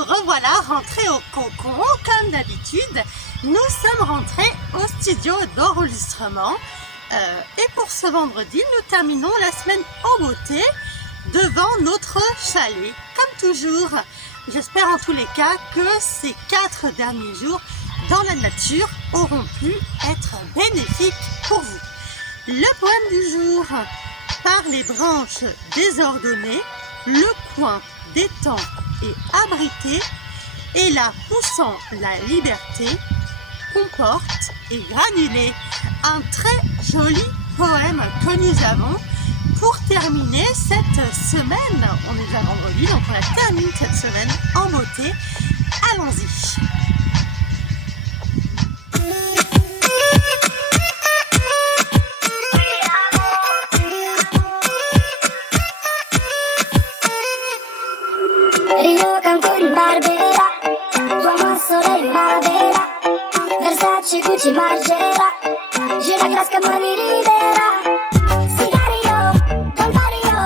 nous revoilà rentrés au cocon. Comme d'habitude, nous sommes rentrés au studio d'enregistrement. Et pour ce vendredi, nous terminons la semaine en beauté devant notre chalet. Comme toujours, j'espère en tous les cas que ces 4 derniers jours dans la nature auront pu être bénéfiques pour vous. Le poème du jour: par les branches désordonnées, le coin d'étang est abrité, et là poussant la liberté, comporte et granulé. Un très joli poème que nous avons pour terminer cette semaine. On est déjà vendredi, donc on a terminé cette semaine en beauté. Allons-y. Io canto in Barbera, tua sola in Barbera, Versace, Gucci, Margiela, gira Grasca, Mani Rivera, Sigario, Don Dario,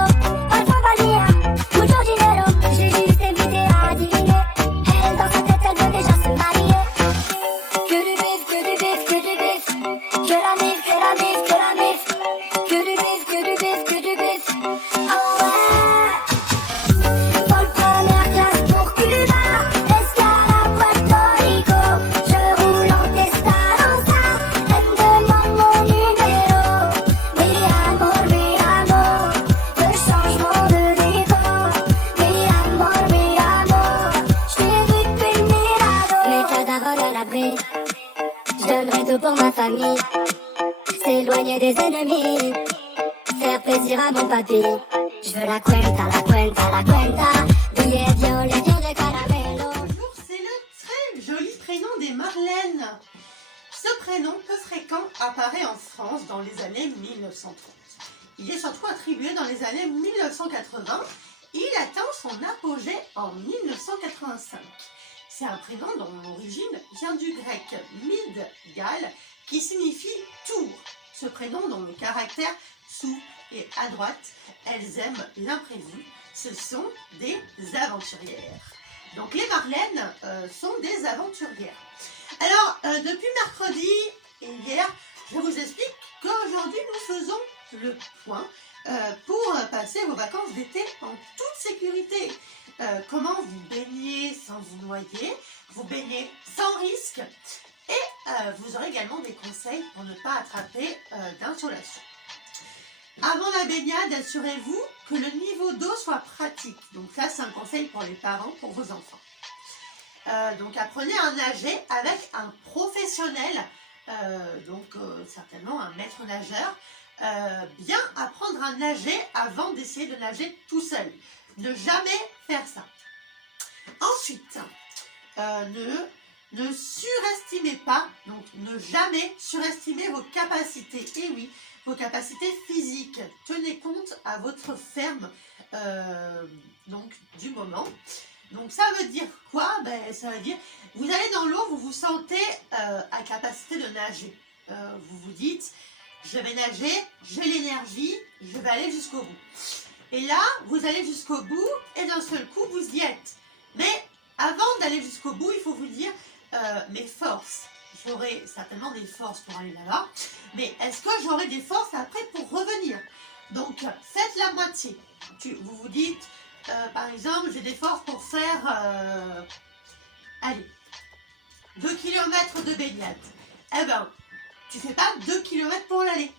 Parfum Vania, mucho dinero, j'ai juste invité à dîner, elle dans sa tête elle veut déjà se marier. Que du bif, que du bif, que du bif, que la mif, que la mif, que la mif, que du bif, que du bif, que du bif, oh ouais. Je donnerai tout pour ma famille, s'éloigner des ennemis, faire plaisir à mon papy. Je veux la cuenta, la cuenta, la cuenta, billets violets, de caramelo. Bonjour, c'est le très joli prénom des Marlènes. Ce prénom peu fréquent apparaît en France dans les années 1930. Il est surtout attribué dans les années 1980. Il atteint son apogée en 1985. C'est un prénom dont l'origine vient du grec Midgal, qui signifie tour. Ce prénom dont le caractère sous et à droite, elles aiment l'imprévu. Ce sont des aventurières. Donc les Marlènes sont des aventurières. Alors, depuis mercredi et hier, je vous explique qu'aujourd'hui nous faisons le point pour passer vos vacances d'été en toute sécurité. Comment vous baignez sans vous noyer, vous baignez sans risque, et vous aurez également des conseils pour ne pas attraper d'insolation. Avant la baignade, assurez-vous que le niveau d'eau soit pratique. Donc ça, c'est un conseil pour les parents, pour vos enfants. Donc apprenez à nager avec un professionnel, certainement un maître nageur. Bien apprendre à nager avant d'essayer de nager tout seul. Ne jamais faire ça. Ensuite, ne surestimez pas, donc ne jamais surestimer vos capacités. Et oui, vos capacités physiques. Tenez compte à votre ferme du moment. Donc ça veut dire quoi? Ça veut dire, vous allez dans l'eau, vous vous sentez à capacité de nager. Vous vous dites, je vais nager, j'ai l'énergie, je vais aller jusqu'au bout. Et là, vous allez jusqu'au bout et d'un seul coup, vous y êtes. Mais avant d'aller jusqu'au bout, il faut vous dire mes forces. J'aurai certainement des forces pour aller là-bas. Mais est-ce que j'aurai des forces après pour revenir? Donc, faites la moitié. Vous vous dites, par exemple, j'ai des forces pour faire, 2 km de baignade. Eh ben, tu fais pas 2 km pour l'aller.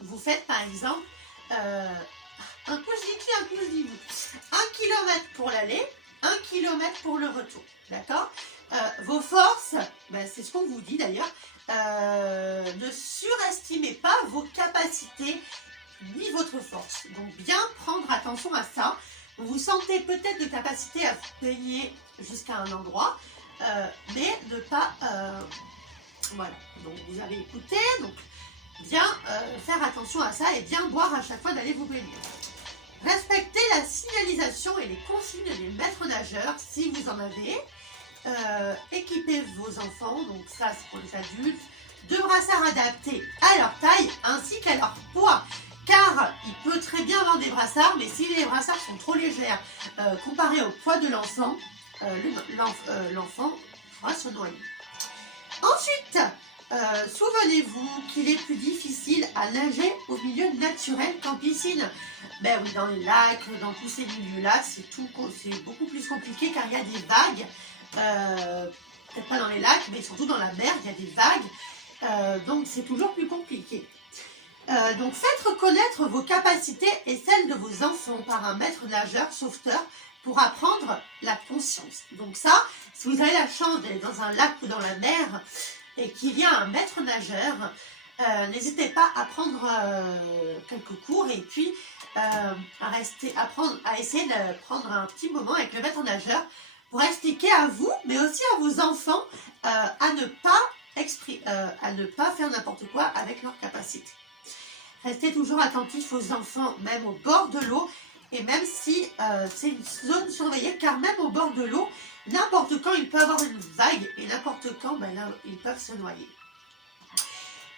Vous faites, par exemple, un coup je dis qui, un coup je dis vous. 1 km pour l'aller, 1 km pour le retour. D'accord? Vos forces, c'est ce qu'on vous dit d'ailleurs, ne surestimez pas vos capacités ni votre force. Donc bien prendre attention à ça. Vous vous sentez peut-être de capacité à vous baigner jusqu'à un endroit, mais ne pas... voilà, donc vous avez écouté, donc bien faire attention à ça et bien boire à chaque fois d'aller vous baigner. Respectez la signalisation et les consignes des maîtres nageurs si vous en avez. Équipez vos enfants, donc ça c'est pour les adultes, de brassards adaptés à leur taille ainsi qu'à leur poids. Car il peut très bien avoir des brassards, mais si les brassards sont trop légers comparés au poids de l'enfant, l'enfant pourra se noyer. Ensuite, souvenez-vous qu'il est plus difficile à nager au milieu naturel qu'en piscine. Ben oui, dans les lacs, dans tous ces milieux-là, c'est beaucoup plus compliqué car il y a des vagues. Peut-être pas dans les lacs, mais surtout dans la mer, il y a des vagues. Donc c'est toujours plus compliqué. Donc faites reconnaître vos capacités et celles de vos enfants par un maître nageur sauveteur pour apprendre la conscience. Donc ça, si vous avez la chance d'aller dans un lac ou dans la mer et qu'il y a un maître nageur, n'hésitez pas à prendre quelques cours et puis à essayer de prendre un petit moment avec le maître nageur pour expliquer à vous, mais aussi à vos enfants, à ne pas faire n'importe quoi avec leurs capacités. Restez toujours attentifs aux enfants, même au bord de l'eau, et même si c'est une zone surveillée, car même au bord de l'eau, n'importe quand il peut y avoir une vague, et n'importe quand, là, ils peuvent se noyer.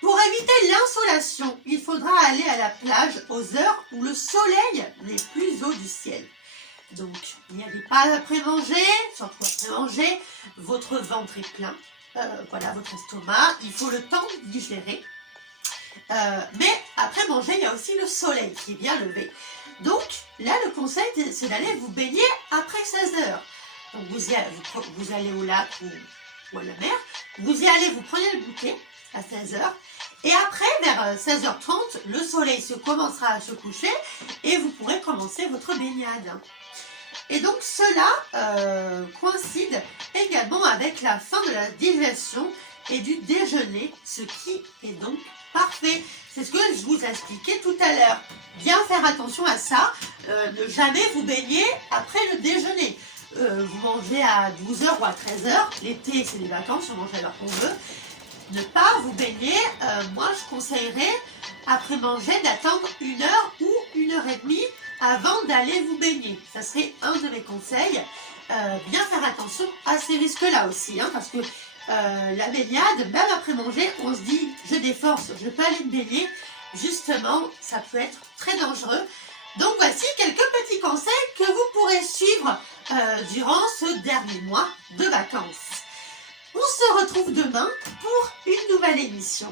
Pour éviter l'insolation, il faudra aller à la plage aux heures où le soleil n'est plus haut du ciel. Donc, n'y allez pas après manger, surtout après manger, votre ventre est plein, voilà, votre estomac, il faut le temps de digérer. Mais après manger, il y a aussi le soleil qui est bien levé. Donc là, le conseil, c'est d'aller vous baigner après 16 heures. Donc vous allez au lac ou à la mer, vous y allez, vous prenez le bouquet à 16 heures. Et après, vers 16h30, le soleil commencera à se coucher et vous pourrez commencer votre baignade. Et donc cela coïncide également avec la fin de la digestion et du déjeuner, ce qui est donc parfait. C'est ce que je vous ai expliqué tout à l'heure. Bien faire attention à ça, ne jamais vous baigner après le déjeuner. Vous mangez à 12h ou à 13h, l'été c'est les vacances, on mange à l'heure qu'on veut. Ne pas vous baigner, moi je conseillerais après manger d'attendre 1 heure ou 1h30 avant d'aller vous baigner. Ça serait un de mes conseils. Bien faire attention à ces risques-là aussi, hein, parce que la baignade, même après manger, on se dit je déforce, je peux aller me baigner. Justement, ça peut être très dangereux. Donc voici quelques petits conseils que vous pourrez suivre durant ce dernier mois de vacances. On se retrouve demain pour une nouvelle émission.